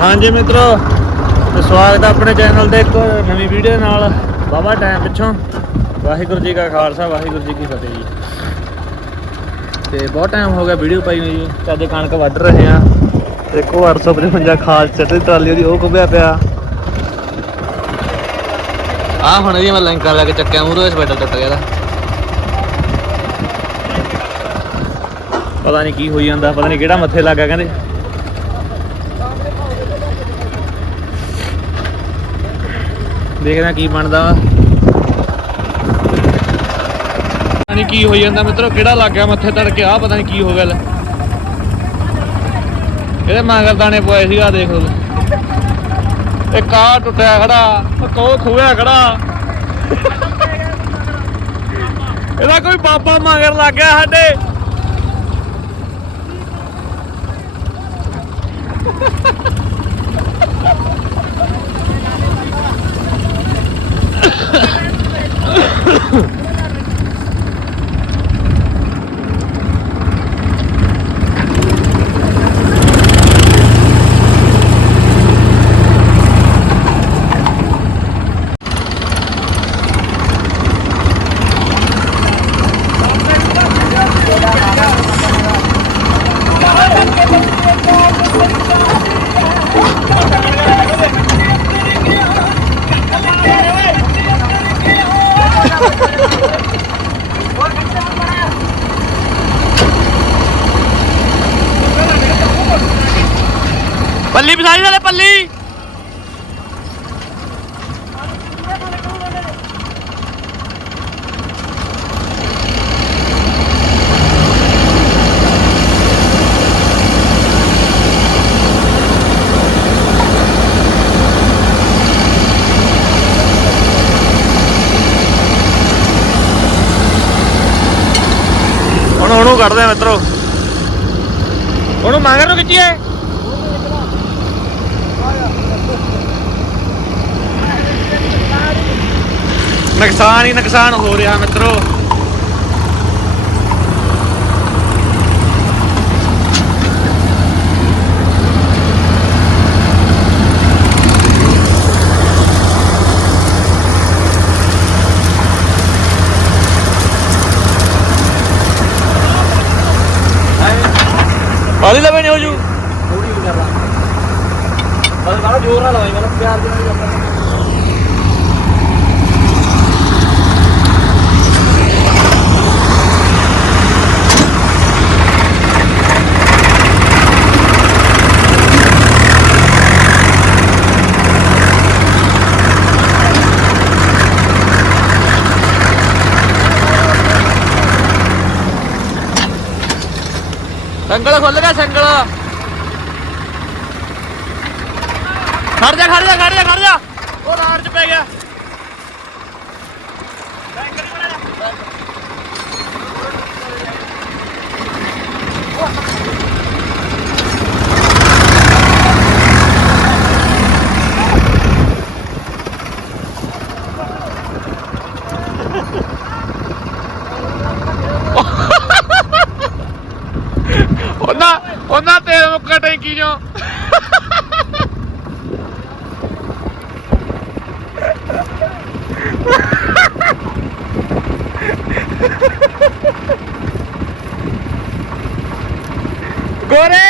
ਹਾਂਜੀ ਮਿੱਤਰੋ ਸਵਾਗਤ ਹੈ ਆਪਣੇ ਚੈਨਲ ਤੇ ਇੱਕ ਨਵੀਂ ਵੀਡੀਓ ਨਾਲ। ਬਾਬਾ ਟਾਈਮ ਪਿੱਛੋਂ। ਵਾਹਿਗੁਰੂ ਜੀ ਕਾ ਖਾਲਸਾ, ਵਾਹਿਗੁਰੂ ਜੀ ਕੀ ਫਤਿਹ ਜੀ। ਤੇ ਬਹੁਤ ਟਾਈਮ ਹੋ ਗਿਆ ਵੀਡੀਓ ਪਾਈ ਨੂੰ ਜੀ। ਤੇ ਅੱਜ ਕਣਕ ਵੱਢ ਰਹੇ ਆ। ਦੇਖੋ 855 ਖਾਲ ਚੱਟੀ ਟਰਾਲੀ ਉਹਦੀ, ਉਹ ਕੁੱਬਿਆ ਪਿਆ। ਆ ਹੁਣ ਇਹਦੀ ਮੈਂ ਲਿੰਕ ਕਰ ਲਾ ਕੇ ਚੱਕਿਆ ਮੂਰੋ ਇਸ ਬੈਟਲ ਟੁੱਟ ਗਿਆ ਦਾ ਪਤਾ ਨਹੀਂ ਕੀ ਹੋਈ ਜਾਂਦਾ, ਪਤਾ ਨਹੀਂ ਕਿਹੜਾ ਮੱਥੇ ਲੱਗਾ, ਕਹਿੰਦੇ ਦੇਖਦਾ ਕੀ ਬਣਦਾ। ਵਾ ਪਤਾ ਨਹੀਂ ਕੀ ਹੋ ਜਾਂਦਾ ਮਿੱਤਰੋ, ਕਿਹੜਾ ਲੱਗ ਗਿਆ ਮੱਥੇ ਤੜਕੇ ਆ ਪਤਾ ਨਹੀਂ ਕੀ ਹੋ ਗਿਆ ਲੈ। ਇਹਦੇ ਮਾਂਗਰ ਦਾਣੇ ਪੋਏ ਸੀਗਾ ਦੇਖ ਲਓ ਇੱਕ ਆ ਟੁੱਟਿਆ ਖੜਾ ਇੱਕ ਖੋਇਆ ਖੜਾ। ਇਹਦਾ ਕੋਈ ਬਾਬਾ ਮਾਂਗਰ ਲੱਗ ਗਿਆ ਸਾਡੇ। ਪੱਲੀ Ha ha ha! ਹੁਣ ਉਹਨੂੰ ਕੱਢਦੇ ਆ ਮਿੱਤਰੋ। ਉਹਨੂੰ ਮੰਗਰ ਨੂੰ ਖਿੱਚੀਏ ਨੁਕਸਾਨ ਹੀ ਨੁਕਸਾਨ ਹੋ ਰਿਹਾ ਮਿੱਤਰੋ। ਪਾਲੀ ਲਵੇ ਨਹੀਂ ਹੋ ਜੂ ਥੋੜੀ ਕਰ ਲਾ। ਬਸ ਬੜਾ ਜ਼ੋਰ ਨਾਲ ਲਵਾਈ ਮਤਲਬ ਪਿਆਰ ਦੇ ਨਾਲ ਸੰਗਲ ਖੁੱਲ ਗਿਆ ਸੰਗਲ। ਖੜ ਜਾ ਖੜ ਜਾ ਖੜ ਜਾ ਖੜ ਜਾ ਉਹ ਰਾੜ ਚ ਪੈ ਗਿਆ ਉਹਨਾਂ ਉਹਨਾਂ ਤੇਲ ਮੁੱਕਾ ਟੈਂਕੀ ਚੋਂ। ਗੋਰੇ!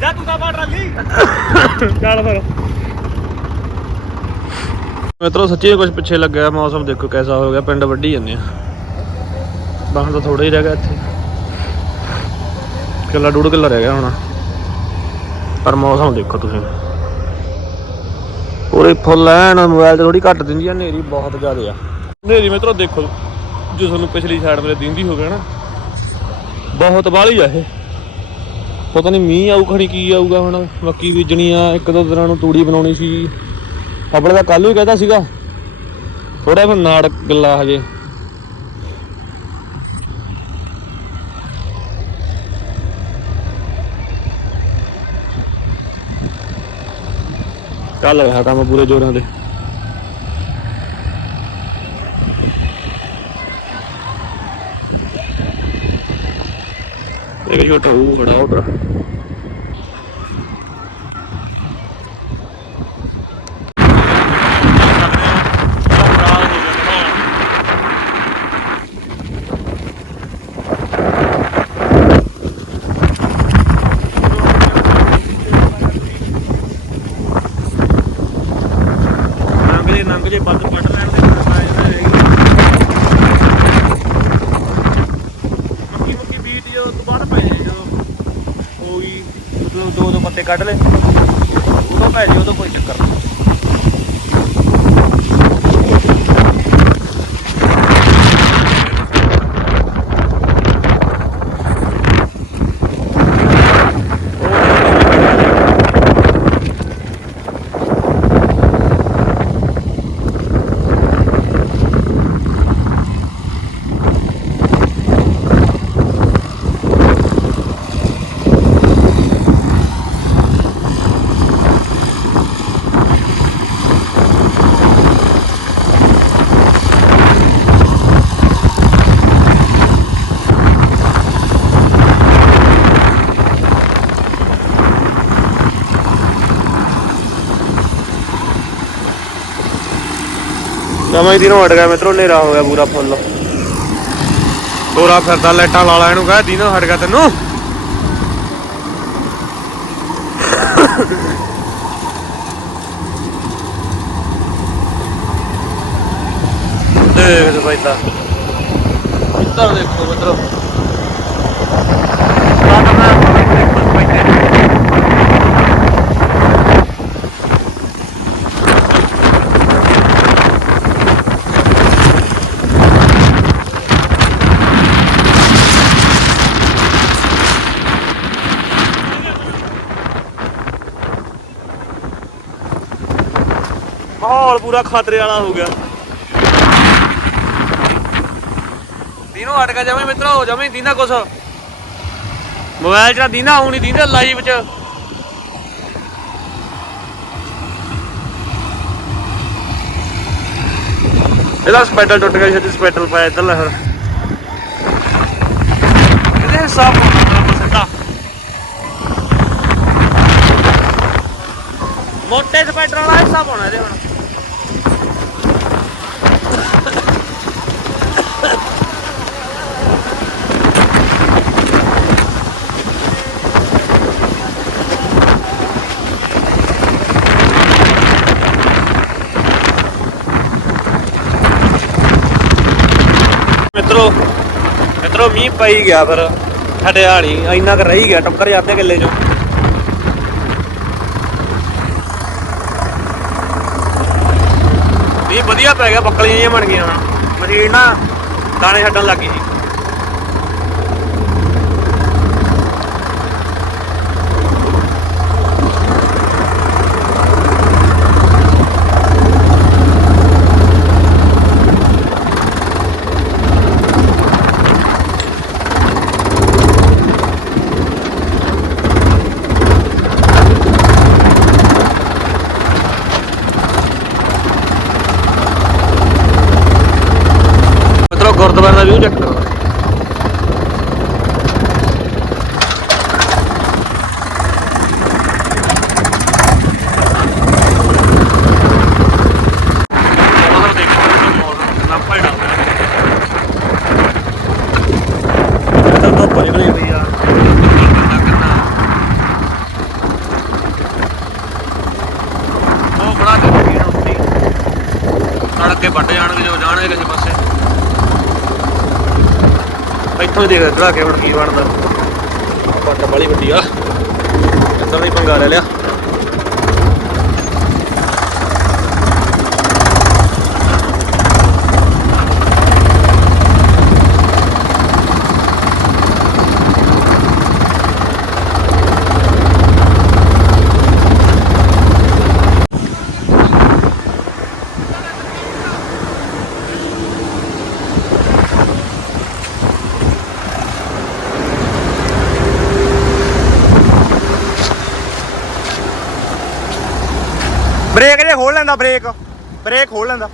ਜਾ ਤੂੰ ਤਾਂ ਬਾੜ ਰਲੀ। ਚੱਲ ਫਿਰ। ਮਿੱਤਰੋ ਸੱਚੀ ਕੁਝ ਪਿੱਛੇ ਲੱਗਿਆ ਮੌਸਮ ਦੇਖੋ ਕੈਸਾ ਹੋ ਗਿਆ ਪਿੰਡ ਵੱਢੀ ਜਾਂਦੇ ਆ। ਬਾਹਰ ਤਾਂ ਥੋੜਾ ਹੀ ਰਹਿ ਗਿਆ ਇੱਥੇ। ਕਿੱਲਾ ਡੂੜ ਕਿੱਲਾ ਰਹਿ ਗਿਆ ਹੁਣ। ਪਰ ਮੌਸਮ ਦੇਖੋ ਤੁਸੀਂ। ਪੂਰੇ ਫੁੱਲ ਐਨ ਮੋਬਾਈਲ ਤੇ ਥੋੜੀ ਘੱਟ ਦਿੰਦੀ ਆ, ਹਨੇਰੀ ਬਹੁਤ ਜ਼ਿਆਦਾ ਆ। ਹਨੇਰੀ ਮਿੱਤਰੋ, ਦੇਖੋ, ਜੋ ਤੁਹਾਨੂੰ ਪਿਛਲੀ ਸਾਈਡ ਮੇਰੇ ਦਿੰਦੀ ਹੋ ਗਿਆ ਨਾ, ਬਹੁਤ ਬਾਹਲੀ ਆ ਇਹ। ਪਤਾ ਨਹੀਂ ਮੀਂਹ ਆਊ ਖੜੀ ਕੀ ਆਊਗਾ ਹੁਣ, ਮੱਕੀ ਬੀਜਣੀ ਆ, ਇੱਕ ਦੋ ਦਿਨਾਂ ਨੂੰ ਤੂੜੀ ਬਣਾਉਣੀ ਸੀ। ਆਪਣੇ ਦਾ ਕੱਲ ਹੀ ਕਹਿੰਦਾ ਸੀਗਾ। ਥੋੜਾ ਫਿਰ ਨਾੜ ਗੱਲਾ ਹਜੇ। ਕੱਲ ਰਿਹਾ ਕੰਮ ਪੂਰੇ ਜੋਰਾਂ ਦੇ ਇੱਕ ਛੋਟਾ ਉਹ ਖੜਾ ਉਧਰ ਜੇ ਨੰਗ ਪੱਟ ਲੈਣ ਦੇ ਮੱਕੀ ਮੱਕੀ ਬੀਟ ਜਦੋਂ ਤੋਂ ਬਾਅਦ ਪੈ ਜਾਏ, ਜਦੋਂ ਹੋ ਮਤਲਬ ਦੋ ਦੋ ਪੱਤੇ ਕੱਢ ਲੈ ਉਦੋਂ ਪੈ ਜਾਏ, ਉਦੋਂ ਕੋਈ ਚੱਕਰ ਨਹੀਂ। ਨਵਾਂ ਹੀ ਦਿਨੋਂ ਹਟ ਗਿਆ ਮਿੱਤਰੋ ਹਨੇਰਾ ਹੋ ਗਿਆ ਪੂਰਾ ਫੁੱਲ। ਤੋਰਾ ਫਿਰਦਾ ਲਾਈਟਾਂ ਲਾ ਲਾ ਇਹਨੂੰ ਕਹਿ ਦਿਨੋਂ ਹਟ ਗਿਆ ਤੈਨੂੰ। ਦੇਖ ਤੇ ਭਾਈ ਤਾਂ। ਇੱਧਰ ਦੇਖੋ ਮਿੱਤਰੋ। ਪੂਰਾ ਖਤਰੇ ਵਾਲਾ ਹੋ ਗਿਆ। ਦੀਨੋਂ ਗਿਆ ਜਮੇ ਮਿੱਤਰੋ ਜਮੇ ਦੀਨਾ ਕੁਛ। ਮੋਬਾਈਲ ਚ ਦੀਨਾ ਆਉਣੀ ਦੀਨਾ ਲਾਈਵ ਚ। ਇਹਦਾ ਸਪੈਟਲ ਟੁੱਟ ਗਿਆ ਛੇਤੀ ਸਪੈਟਲ ਪਾਇਆ ਇੱਧਰ ਲੈ ਫਿਰ ਇਹਦੇ ਹੋਣਾ ਸਿੱਧਾ। ਮੋਟੇ ਸਪੈਟਰ ਵਾਲਾ ਹਿੱਸਾ ਪਾਉਣਾ ਇਹਦੇ ਹੁਣ। ਮਿੱਤਰੋ ਮਿੱਤਰੋ, ਮੀਂਹ ਪਈ ਗਿਆ ਫਿਰ। ਹਟਿਆ ਨਹੀਂ ਇੰਨਾ ਕੁ ਰਹੀ ਗਿਆ ਟੱਕਰ ਜਾਂਦੇ ਕਿੱਲੇ ਚੋਂ। ਮੀਂਹ ਵਧੀਆ ਪੈ ਗਿਆ ਬੱਕਲੀਆਂ ਜਿਹੀਆਂ ਬਣ ਗਈਆਂ ਹੁਣ। ਮਸ਼ੀਨ ਨਾ ਦਾਣੇ ਛੱਡਣ ਲੱਗ ਗਈ ਸੀ ਮਿੱਤਰੋ ਗੁਰਦੁਆਰੇ ਦਾ ਵਿਊ ਚੈੱਕ ਕਰੋ ਉਧਰ ਦੇਖੋ ਮੌਸਮ ਕਿੰਨਾ ਭੈੜਾ ਇੱਧਰ ਧੁੱਪ ਨਿਕਲੀ ਪਈ ਆ ਕਿੰਨਾ ਕਿੰਨਾ ਉਹ ਬੜਾ ਕੱਟੀ ਰੋਟੀ ਸੜਕ ਕੇ ਜਾਣਗੇ, ਜੋ ਜਾਣਗੇ ਕਿਸੇ ਪਾਸੇ। ਇੱਥੋਂ ਹੀ ਦੇਖਦੇ ਇਧਰ ਕੇ ਹੁਣ ਕੀ ਬਣਦਾ। ਪੱਟ ਬੜੀ ਵੱਡੀ ਆ। ਇੱਧਰ ਵੀ ਪੰਗਾ ਲੈ ਲਿਆ। ਬ੍ਰੇਕ ਜੇ ਖੋਲ ਲੈਂਦਾ ਬ੍ਰੇਕ। ਬ੍ਰੇਕ ਖੋਲ ਲੈਂਦਾ।